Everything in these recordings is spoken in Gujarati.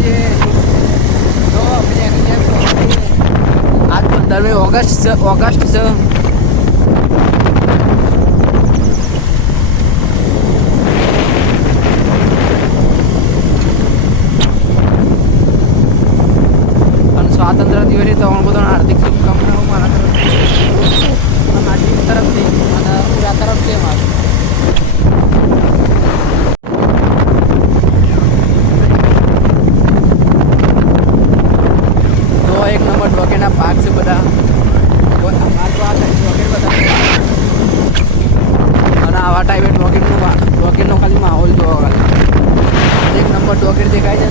માતાજી. તો આજ 15મી ઓગસ્ટ છે. અને સ્વાતંત્ર્ય દિવસની તમામ બધાને હાર્દિક શુભકામનાઓ મારા તરફથી અને પૂરા તરફથી મારું. એક નંબર ડોકેના પાક છે બધા. અને આવા ટાઈમે ડોકેટનો ખાલી માહોલ જોવા એક નંબર ડોકેટ દેખાય છે.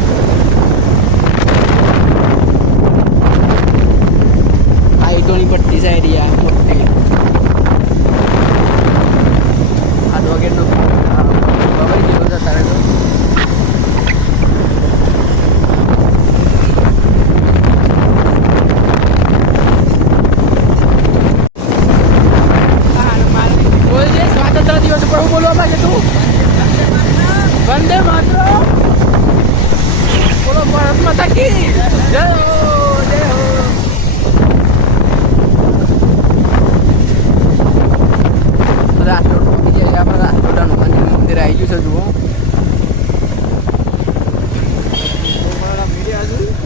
આ ઈટોની પટ્ટી છે એરિયા મોટી. આ ડોકેટનો ખબર જેવો છે તારે તો. વંદે માતરમ. બોલો ભારત માતા કી જય હો, જય હો. રાજકોટ પહોંચી જાય આપણે. રાજકોટ હનુમાનજી મંદિર આવી ગયું છે. જુઓ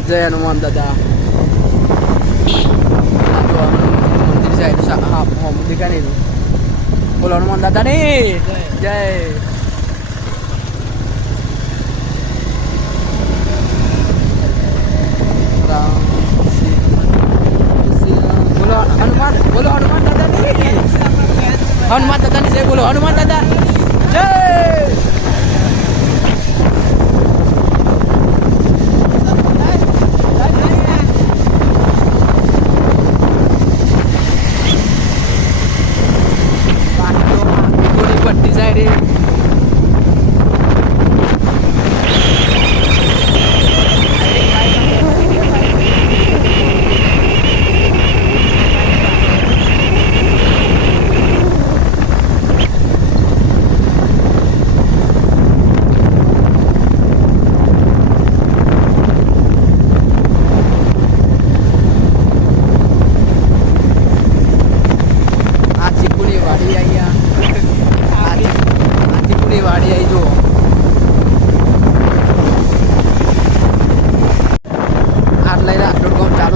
જય હનુમાન દાદા. મંદિર છે. હા દેખા નહીં. બોલો હનુમાન દાદા ની જય. બોલો હનુમાન દાદા ની. હનુમાન દાદા ની જય. બોલો હનુમાન દાદા જય. પટ્ટી જાય રે.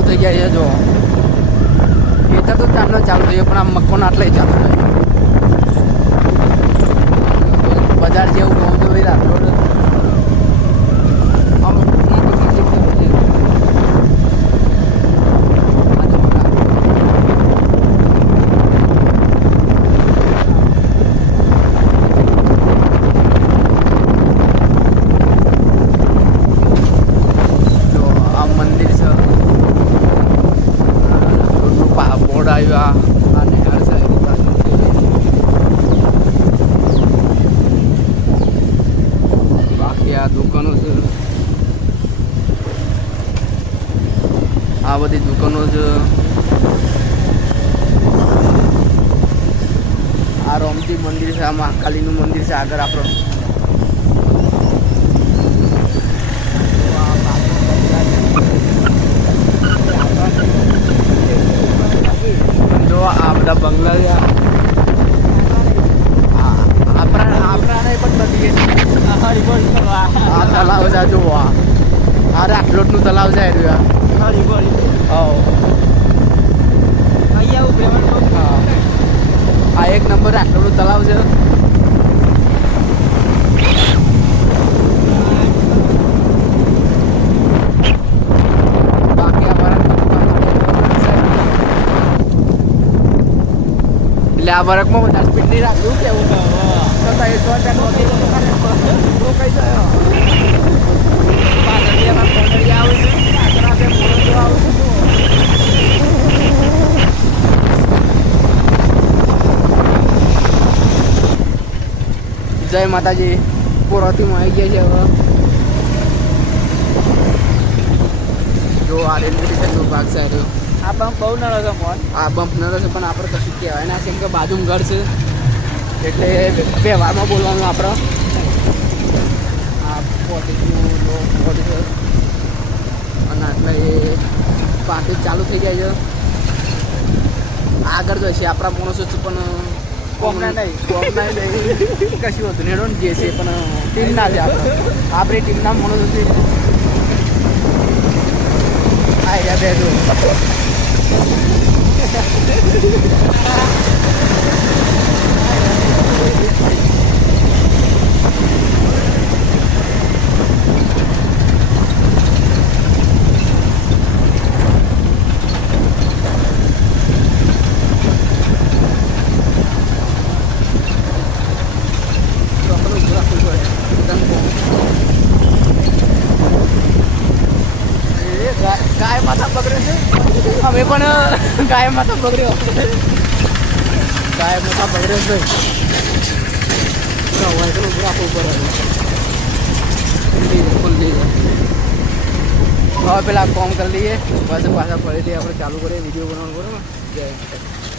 થઈ જાય છે. જો ખેતર તો ચાલનો ચાલુ થઈ ગયો પણ આ મકાન આટલે ચાલુ થાય. બજાર જેવું કહું તો ભાઈ રાજકોટ દુકાનો છે. આ બધી દુકાનો છે. આ રોમજી મંદિર છે. આ મહાકાલીનું મંદિર છે આગળ આપણું. જો આ બધા બંગલા છે. આપણાને પણ બધી આ તલાવ છે. જો આ રાજકોટનું તલાવ છે. આ એક નંબર રાજકોટનું તલાવ છે. બાકી અમારા એટલે આ વર્કમાં બધા સ્પીડ નહીં રાખવું. કેવું જય માતાજી. પોરાથી આવી ગયા છે. હવે જો આ રેલવે સ્ટેશનનો ભાગ છે. આ બમ્પ બહુ નડે છે. ફોન આ બમ્પ નડે છે પણ આપણે કશું કહેવાય ના. કેમ કે બાજુમાં ઘર છે એટલે વ્યવહારમાં બોલવાનું આપણે. આ પોતે ચાલુ થઈ જાય છે. આગળ તો છે આપણા માણસો છે પણ કોમના નહીં કશું હતું નેડો જે છે પણ ટીમના છે આપણી ટીમના માણસો છે. આ યા બેઠો ગાય માથા પકડે છે. અમે પણ ગાય માથા પકડ્યો. ગાય માથા પકડ્યો છે. પૂરા હોય તો રાખવું પડે. ખુલ્લી હવે પેલા કોમ કરી લઈએ પછી પાછા ફરીથી આપણે ચાલુ કરીએ વિડીયો બનાવવાનું બરાબર.